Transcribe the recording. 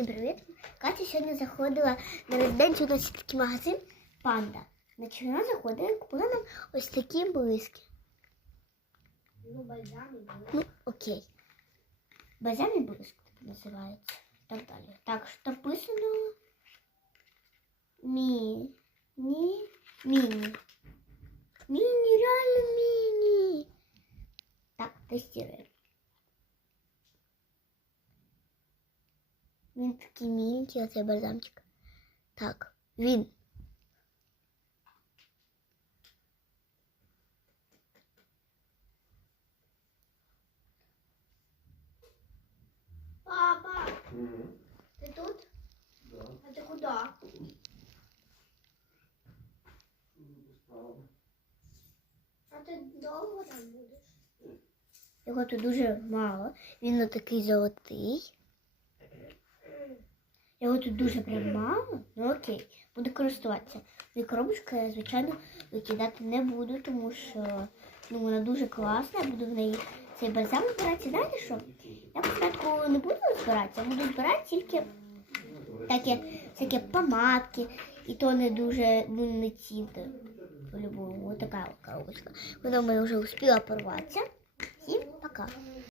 Всім привіт! Катя сьогодні заходила на резиденцію у нас такий магазин Панда. Значить, вона заходила і купила нам ось такі блиски. Ну, бальзами, Ну, окей. Базарний блиск так називається. Так далі. Так, що написано? Мі. Ні. Міні. Міні, реально міні. Так, тестируємо. Він такий міленький, оцей бальзамчик. Так, він. Папа, ты тут? Да. А ты куда? А ты долго там будешь? Його тут дуже мало. Він такий золотий. Його тут дуже прям мало. Ну окей, буду користуватися. Мікробочку я, звичайно, викидати не буду, тому що ну, вона дуже класна. Я буду в неї цей бальзам збирати. Знаєте що? Я спочатку не буду збиратися, я буду збирати тільки такі всякі помадки, і то не дуже ну, не цінно. По-любому, вот така коробочка. Вона в мене вже успіла порватися. Всім пока.